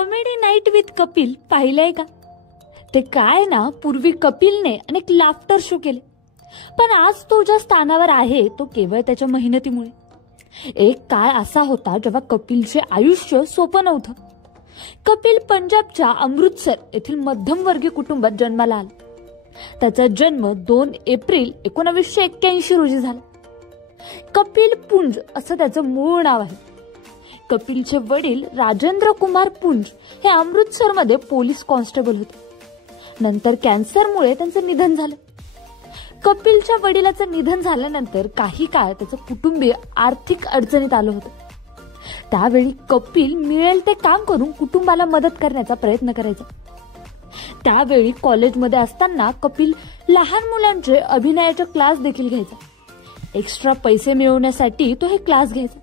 Comedy night with Kapil पाहिलंय का? ते काय ना, पूर्वी कपिलने अनेक लाफ्टर शो केले, पण आज तो ज्या स्थानावर आहे तो केवळ त्याच्या मेहनतीमुळे. एक काळ असा होता जेव्हा कपिलचे आयुष्य सोपं नव्हतं. कपिल पंजाबच्या अमृतसर येथील मध्यमवर्गीय कुटुंबात जन्माला आला. त्याचा जन्म 2 एप्रिल 1981 रोजी झाला. कपिल पुंज असं त्याचं मूळ नाव आहे. कपिलचे वडील राजेंद्र कुमार पुंज हे अमृतसरमध्ये पोलीस कॉन्स्टेबल होते. नंतर कॅन्सरमुळे त्यांचं निधन झालं. कपिलच्या वडिलांचं निधन झाल्यानंतर काही काळ त्याचं कुटुंबीय आर्थिक अडचणीत आलं होतं. त्यावेळी कपिल मिळेल ते काम करून कुटुंबाला मदत करण्याचा प्रयत्न करायचा. त्यावेळी कॉलेजमध्ये असताना कपिल लहान मुलांचे अभिनयाचे क्लास देखील घ्यायचा. एक्स्ट्रा पैसे मिळवण्यासाठी तो हे क्लास घ्यायचा,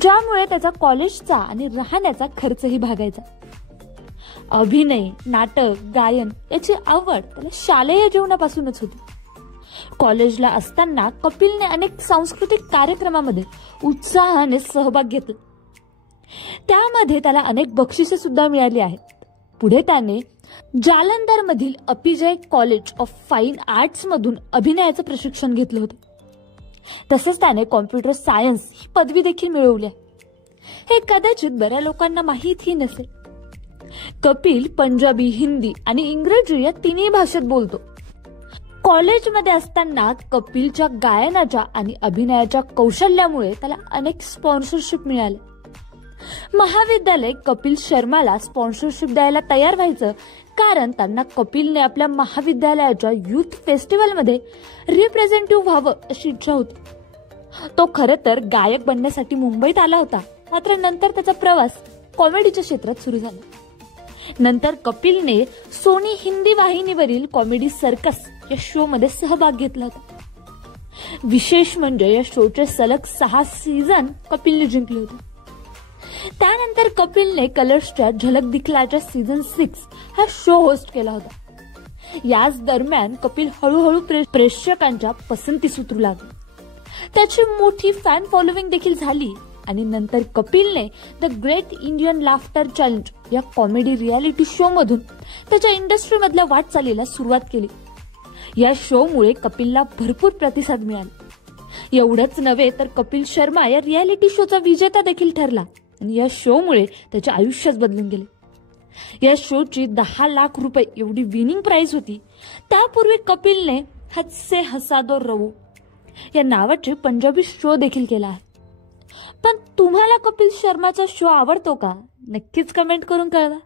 ज्यामुळे त्याचा कॉलेजचा आणि राहण्याचा खर्चही भागायचा. अभिनय, नाटक, गायन याची आवड त्याला शालेय जीवनापासूनच होती. कॉलेजला असताना कपिलने अनेक सांस्कृतिक कार्यक्रमामध्ये उत्साहाने सहभाग घेतला. त्यामध्ये त्याला अनेक बक्षिसे सुद्धा मिळाली आहेत. पुढे त्याने जालंधर मधील अपिजय कॉलेज ऑफ फाईन आर्ट्स मधून अभिनयाचं प्रशिक्षण घेतलं होतं. तसंच त्याने कॉम्प्युटर सायन्स ही पदवी देखील मिळवली. हे कदाचित बऱ्या लोकांना माहीतही नसेल. कपिल पंजाबी, हिंदी आणि इंग्रजी या तिन्ही भाषेत बोलतो. कॉलेजमध्ये असताना कपिलच्या गायनाच्या आणि अभिनयाच्या कौशल्यामुळे त्याला अनेक स्पॉन्सरशिप मिळाले. महाविद्यालय कपिल शर्माला स्पॉन्सरशिप द्यायला तयार व्हायचं, कारण त्यांना कपिलने आपल्या महाविद्यालयाच्या युथ फेस्टिवलमध्ये रिप्रेझेंटेटिव्ह व्हावं अशी इच्छा होती. तो खरं तर गायक बनण्यासाठी मुंबईत आला होता, मात्र नंतर त्याचा प्रवास कॉमेडीच्या क्षेत्रात सुरू झाला. नंतर कपिलने सोनी हिंदी वाहिनीवरील कॉमेडी सर्कस या शो मध्ये सहभाग घेतला होता. विशेष म्हणजे या शोचे सलग 6 सीझन कपिलने जिंकले होते. त्यानंतर कपिलने कलर्सच्या झलक दिखलाच्या सीझन 6 हा शो होस्ट केला होता. याच दरम्यान कपिल हळूहळू प्रेक्षकांच्या पसंतीस उतरू लागला. त्याची मोठी फॅन फॉलोविंग देखील झाली आणि नंतर कपिलने the great Indian laughter challenge या कॉमेडी रियालिटी शो मधून त्याच्या इंडस्ट्रीमधल्या वाटचालीला सुरुवात केली. या शो मुळे कपिलला भरपूर प्रतिसाद मिळाला. एवढंच नव्हे तर कपिल शर्मा या रियालिटी शोचा विजेता देखील ठरला आणि या शो मुळे त्याचे आयुष्यच बदलून गेले. या शोची 10 लाख रुपये एवढी विनिंग प्राइस होती. त्यापूर्वी कपिलने हद से हसा दो रवो या नावाचे पंजाबी शो देखील केला आहे. पण तुम्हाला कपिल शर्माचा शो आवडतो का? नक्कीच कमेंट करून कळवा.